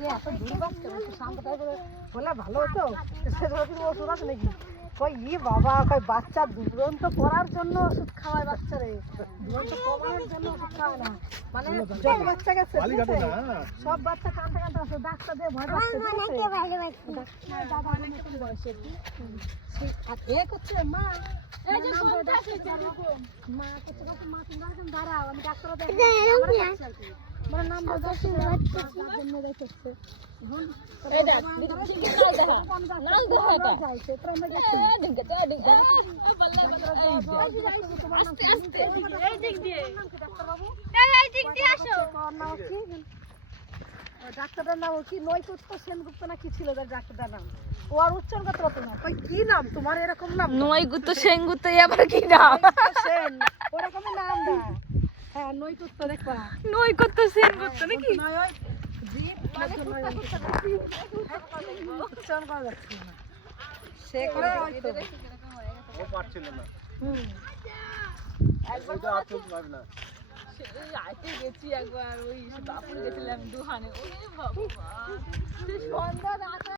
যে এত দুর্বাস কেন শান্তটাই বলে ভালো হতো সে ধরো ওষুধ আছে নাকি কই বাবা কই বাচ্চা দুরন্ত পড়ার জন্য ওষুধ খাওয়ায় বাচ্চারে দুরন্ত কমানোর জন্য ওষুধ খাওয়ায় না মানে যত বাচ্চা গেছে সব বাচ্চা কাঁদতে কাঁদতে আসে ডাক্তার দিয়ে ভয় পাচ্ছে দাদা অনেক বয়সে আর এ করছে মা এই যে মা করছে মা তুমি দাঁড়াও আমি ডাক্তার আমার নাম বলছে জন্য যাইতেছে এটা ঠিক করে দেখো নাম দেখো এটা যাইছে তো আমরা গেছি আস্তে আস্তে এই দিক দিয়ে ডাক্তার বাবু এই দিক দিয়ে আসো নাম কি ডাক্তারের নাম কি নৈকুত্ত সেনগুপ্ত না কি ছিল ডাক্তারের নাম ও আর উচ্চারণ করতে পারতো না কই কি নাম তোমার এরকম নাম নৈকুত্ত সেনগুপ্ত আবার কি নাম সেন ওরকমই নাম দেয় হ্যাঁ নৈকুত্ত দেখবা নৈকুত্ত সেনগুপ্ত নাকি উচ্চারণ করা যাচ্ছে না সে করে হয়তো ও পারছিল না একবার না আইতে গেছি একবার ওই বাপুর গেছিলাম দুহানে ওরে বাবা সন্ধ্যা